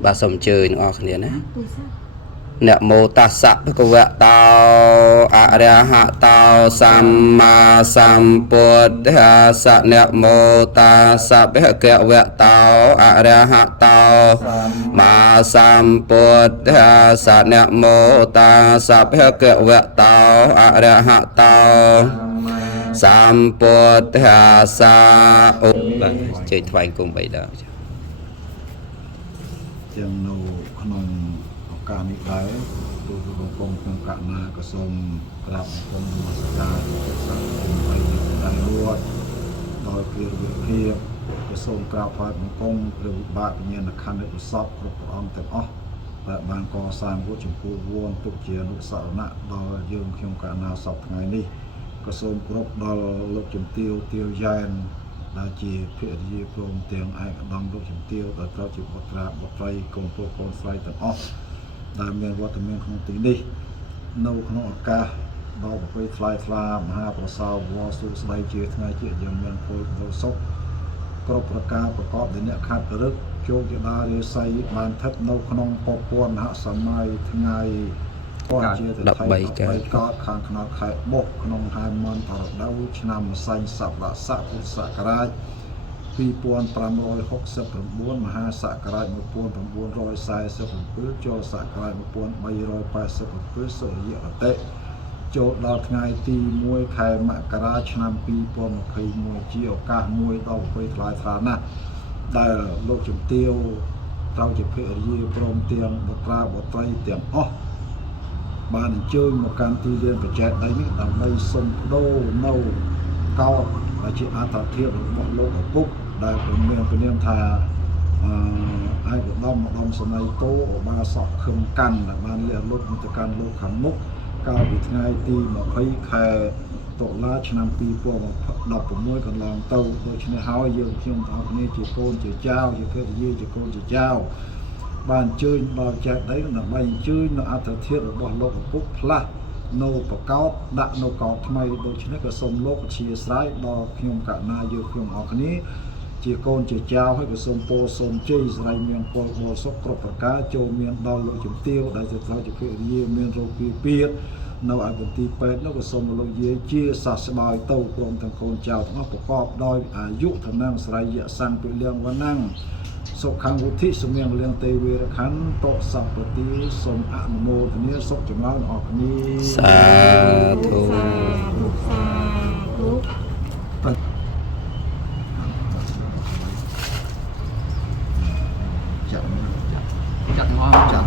bà sầm chơi nó kia nè nè mô tassa bhagavato arahato samma sambuddhassa nè mô tassa bhagavato arahato ma sambuddhassa nè mô tassa bhagavato arahato sambuddhassa chơi thoại cùng vậy đóยังโนขนมการนิสัยตัวกองกองกะนากระสมกราบกองมัสการสังคมไปได้รวดโดยเพียรเพียรกระสมกราบฝ่ายกองหรือบาปเนียนคันในอุศบครบองแต่อ๋อแต่บางกอสร้างผู้ชมพูวงตุกเจียนุสารณะโดยยืมเขียงกะนาสอบไงนี่กระสมครบโดยลูกจมเตียวเตียวยันได้จีเพื่อที่โปร่งเตียงไอ้ดองลูกจมเตียวแต่เราจีบตราบไฟกองโปรกองไฟแต่อ๋อได้เมียนวัตเมียนของตีนี่นูขนมกาดอกไปฟลายฟลามหาปราสาววอสุสไลเจียทั้งไงเจียยังเมียนโพลโพศกกรบประกาประกอบเดเนี่ยขาดรึกโจกจะได้เรไซบานทัดนูขนมปอกวนหาสมัยทั้งไงก็เจียแต่ไทยไปก็คางขนาดไข่บกขนมไฮมันตลอดดาวชนามไซสับละสัพุสักราชปีปวนปรามรอย69มหาสักราชมาปวน940ปื้อโจสักราชมาปวน380ปื้อสุริยะเตะโจดาวไงตีมวยไข่มกราชนามปีปวนมาเคยมวยเจียวกะมวยดอกไปทลายฐานะได้โลกจุดเตียวเราจะเพื่อยีโปรมเตียงบตราบตไรเตียงอ๋อบ้านเจอมาการตีเรียนประจักษ์ได้นี่ทำให้สมโดโนเกาอาชีพอาตาเทียบบอกโลกปุ๊บได้เป็นเมืองเป็นเมืองทาไอ้ดอมสมัยโตมาสอบเครื่องกันบ้านเรียนรถมันจะการโลกขันมุกก้าวไปทางตีมาให้แค่ตกล้าชนำปีพวกมาดอกผมมวยกันลองเต้าโดยชนะเฮาเยอะเพียงเท่านี้จีโกนจีเจ้าจีเพชรยี่จีโกนจีเจ้าบ้านชื่นเราจะได้หนักใบชื่นเราอาจจะเทียบกับบอลโลกปุ๊บพละโนปะเกาดักโนเกาทำไมโดยชนะกับสมโลกเชียร์ซ้ายดอกเพียงกะนาเยอะเพียงออกนี้จีโกนจีเจ้าให้กับสมโปสมจีสไลเมียงโปโอสกรบประกาโจเมียนดอลโลจุ่มเตี้ยวได้จะเราจะเพชรยี่เมียนโรปีเปียดเราอาจจะตีเป็ดแล้วก็สมโลกเยี่ยเชี่ยสัสบายเต้ากรมทางโคนเจ้าทั้งประกอบโดยอายุทางนั่งสไลยะสังเป็นเรื่องว่านั่งสกขังวุฒิสมยังเลี้ยงเตเวรขันโตสัมปติสมอนุโมทนีสกจงล้านออกนี้สาธุจัดว่าจัด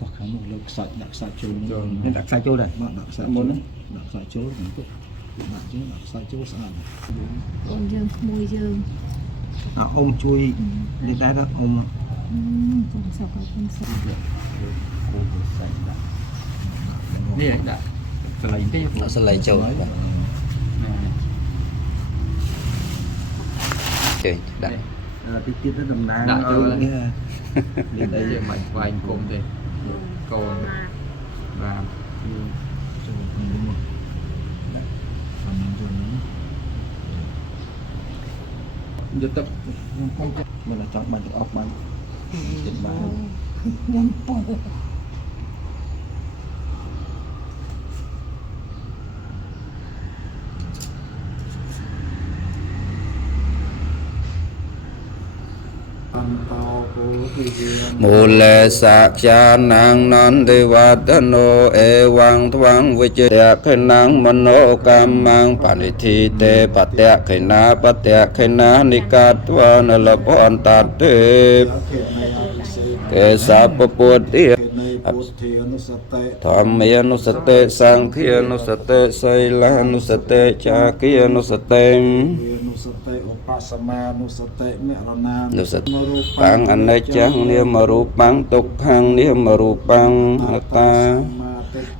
ตัวเขาหลุดใส่ดักใส่โจนนี่ดักใส่โจนเลยดักใส่โจนดักใส่โจนนี่ก็ดักโจนดักใส่โจนสะอาดอมยืมขโมยยืมอมช่วยได้แล้วอมผมสับผมสับนี่ดักสไลด์ที่nó sẽ lấy trâu chơi đặt tiết nó đầm nang đặt cho lên đây giờ mày vài cồn thì cồn và giờ tập mình là chọn bàn được off bàn tiền bàn nhân bồi มูลสักจานังนันติวัตโนเอวังทวังวิเจตขนังมโนกรรมังปณิทิเตปเตขนาปเตขนานิกาตวานลพรตัดเตเกสัพปุตติธรรมยนุสติสังฆยนุสติไสลานุสติจาคิยนุสติปัสมานุสติเมรณานุสติปังอนิจจังเนียมรูปังตุกขังเนียมรูปังอัตตา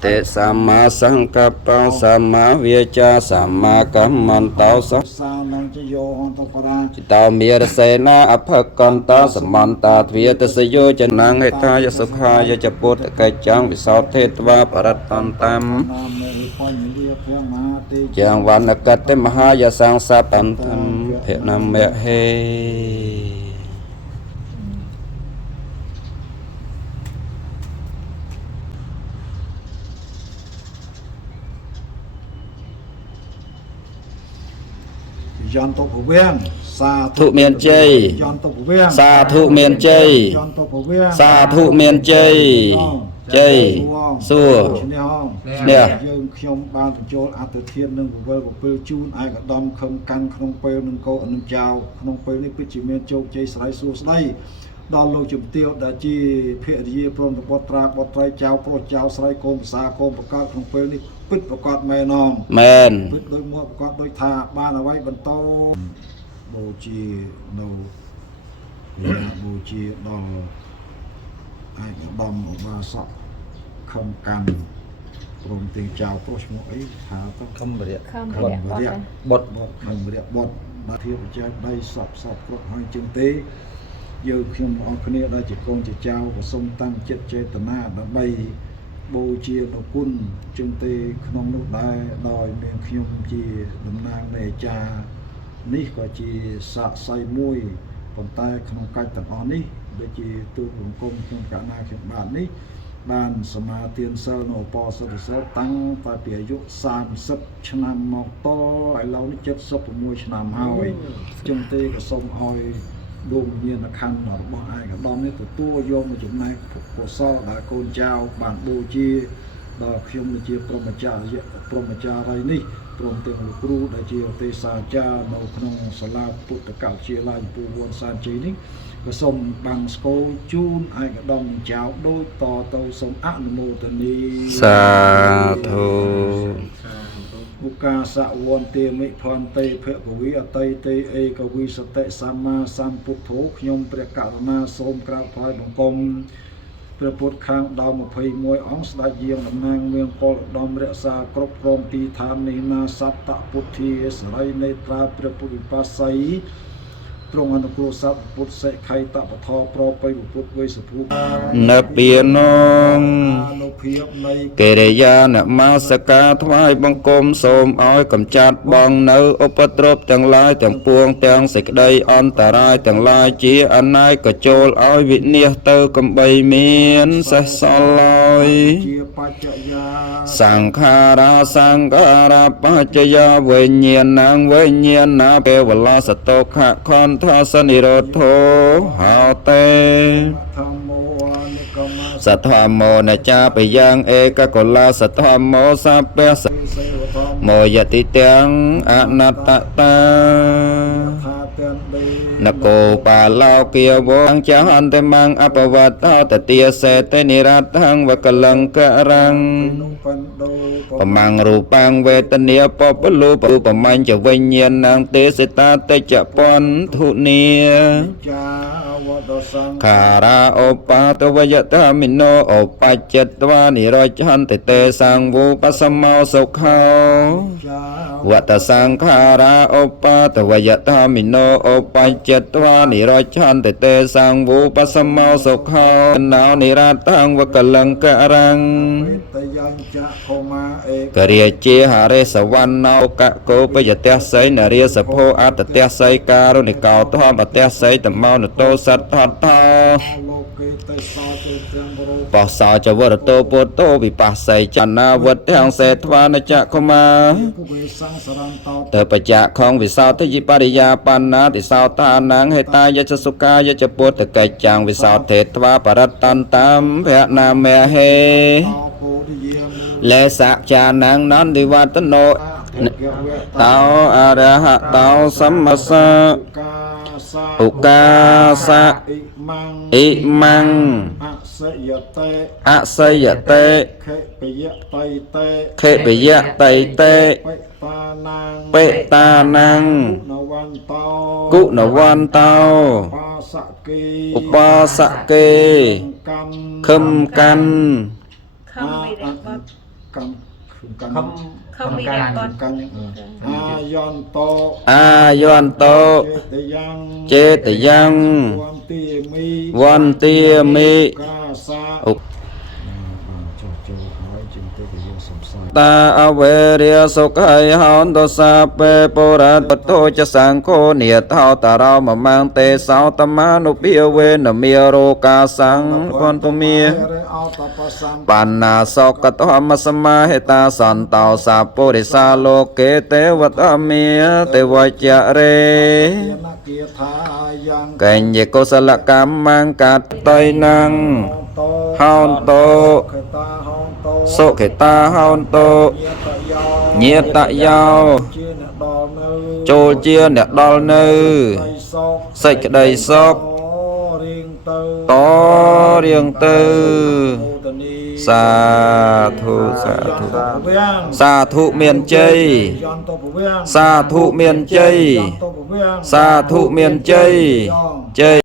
เตสัมมาสังกัปปะสัมมาวิจาสัมมากัมมันตาสัส สานังจโยหันตปรา จิตามีรเสนาอภกันตาสมันตาทวีตสโยจนังให้ทายสุขายจะปุตตะกัจจังวิสาเทตวาปรัตตันตัม นามเมริปัญญาเพียงมหาติ จังวันกัตเตมหายาสังสัปันธัมเพนัมเมเฮยันตกเวียงสา ทุเมียนเจย ยันตกเวียง สาธุเมียนเจย ยันตกเวียง สาธุเมียนเจยเจยสัว เนี่ยយើងខ្ញុំបានបញ្ចូលអត្តធាតុនិងពវលពើជូនឯកឧត្តមខឹមកាន់ក្នុងពេលនឹងកោអនុចៅក្នុងពេលនេះពិតជាមានជោគជ័យស្រ័យសួស្តីដល់លោកជំទាវដែលជាភរិយាព្រមទាំងបុត្រាបុត្រីចៅប្រុសចៅស្រីកូនភាសាកូនប្រកាសក្នុងពេលនេះពិតប្រកបមែនង មែន ពិតដោយមកប្រកបដោយថាបានអ្វីបន្តបូជានៅបូជាដល់ឯកឧត្តមឧបាសកខំកាន់ព្រមទាំងចៅប្រុសឈ្មោះអីថាទៅ ខំរយៈ ខំ ខំ រយៈបត់ បុត បត់ខំរយៈបត់ដល់ធៀបបច្ចេកដីសពគ្រប់ហើយជាងទេយើងខ្ញុំអរគ្នាដែលជាកូនជាចៅក៏សូមតាំងចិត្តចេតនាដើម្បីបូជាដល់គុណជាងទេក្នុងនោះដែរដោយមានខ្ញុំជាតំណាងនៃអាចារ្យនេះក៏ជាសាក្សីមួយប៉ុន្តែក្នុងកិច្ចទាំងអស់នេះដូចជាទូតបង្គំក្នុងកាលណាខ្ញុំបាននេះបានសមាទានសិលនៅអបអសុទ្ធសិលតាំងតែពីអាយុ30ឆ្នាំមកតឥឡូវនេះ76ឆ្នាំហើយជាងទេក៏សូមឲ្យដួងវិញ្ញាណក្ខន្ធរបស់ឯកឧត្តមនេះទទួលយកមកចំណែកកុសលដែលកូនចៅបានបូជាដល់ខ្ញុំជាព្រមចារីនេះព្រមទាំងលោកគ្រូដែលជាទេសាចារ្យនៅក្នុងសាលាពុទ្ធកោវិទ្យាល័យពូវ័នសានជ័យនេះក៏សូមបាំងស្គរជូនឯកឧត្តមចៅដូចតទៅសូមអនុមោទនី សាធុ បុកាសវន្តិមិភន្តិភគវីអតីតេអេកវីសតិសម្មាសម្ពុទ្ធោខ្ញុំព្រះករុណាសូមក្រាបថ្វាយបង្គំព្រះពុទ្ធខាងដល់21អង្គស្ដេចយាងតំណាងមានពលឧត្តមរក្សាគ្រប់គ្រងទីឋាននេះណាសត្តពុទ្ធាសរិយនេត្រាព្រះពុទ្ធវិបស្សីទ្រង់អនុគ្រោះសត្វពុទ្ធសេខៃតបធរប្របីពុទ្ធវេសភូមិ នពានង អនុភាពនៃ កិរិយានមាសការថ្វាយបង្គំសូមឲ្យកំចាត់បងនៅឧបទ្រពទាំងឡាយទាំងពួងទាំងសេចក្តីអន្តរាយទាំងឡាយជាអនាយកចូលឲ្យវិនាសទៅកំបីមានសេះសល់ឡើយ ជាបច្ចយា សង្ខារាបច្ចយាវិញ្ញាណังវិញ្ញាណពេវឡសតោខខន្ធសនិរោធោហោតេ ធម្មោអនិកម សទ្ធម្មោនចាបយ៉ាងឯកកុលាសទ្ធម្មោសពៈ សេវធម្ម មោយតិទាំងអនត្តតា ថាទាំងដេ នគោបាលោគាវងចហន្តមង្អបវត្តោតទាសេតនិរតហង្វកលង្ករង្ នុបណ្ដោ បមង្រូបាំងវេទនាបពលុបបមញ្ញវិញ្ញាណងទេសតាតិចពន្ធុនី ចាវតសង្ឃ ខារាឧបាទវយតមិណោឧបច្ចិត្វានិរច្ឆន្តិទេសង្វុបសមោសុខោ ចា វតសង្ខារាឧបាទវយតមិណោឧបច្ចិត្វានិរច្ឆន្តិទេសង្វុបសមោសុខោណោនិរតហង្វកលង្ករង្ វេតយ៉ាងចាខោមាអេ ករិយជាហរិសវណ្ណោកកោបយតស័យនរិយសភោអតតស័យការុនិកោធម្មតស័យតមោនតោសត្តតោ លោកេតេសោទេទាំងបរោ បោសោចវរតោពុទ្ធោវិបស្ស័យចនាវត្តទាំងសេថ្វានចកុមា ពុវេសង្សរន្តោ តើបច្ចៈខងវិសោទិបរិយាបណ្ណាតិសោតានាងហេតាយចសុកាយចពុទ្ធកិច្ចចាំងវិសោទេថ្វាបរតន្តំភៈណាមេហេ តោពោធិយាម លេសចានាងនន្តិវត្តនោ តោអរហតោសម្មាសា កាសា ឧកាសៈ អ៊ីម៉ាំង អ៊ីម៉ាំង អសយតេ អសយតេ ខេបយតៃតេ ខេបយតៃតេ បេតានាង បេតានាង នវន្តោ គុណវន្តោ បាសកេ ឧបាសកេ កម្ម ខឹមកាន់ ខ คำ ខំវិរៈបត់ กันอายอนโต អាយន្តោ ចេតយ៉ាង ចេតយ៉ាង វន្ទាមី វន្ទាមិ កាសា ឧ បានចុះចូលហើយជាងទៅយើងសំសាយ តាអវេរិយសុខៃហោទសាពេបុរតតោចសង្ឃោនិយថោតារោមមាំងទេសោតមានុភិវេនមេរោកាសង្ឃន្តុមា អោតបសំ បណ្ណាសកតមសមាហេតាសន្តោសាពុរិសាលោកេទេវតមេទេវចរេ នគាថាយ៉ាង កញ្ញកុសលកម្មង្កតៃណង โต ហោនតោ ខេតាហោនโต សុខេតាហោនតោ ញាតយោ ញាតយោ ជាអ្នកដល់នៅ ចូលជាអ្នកដល់នៅ ៃសោក សេចក្តីសុខ រៀងទៅ តរៀងទៅ មោទនី សាធុសាធុ វាង សាធុមានជ័យ យន្តពវាង សាធុមានជ័យ យន្តពវាង សាធុមានជ័យជ័យ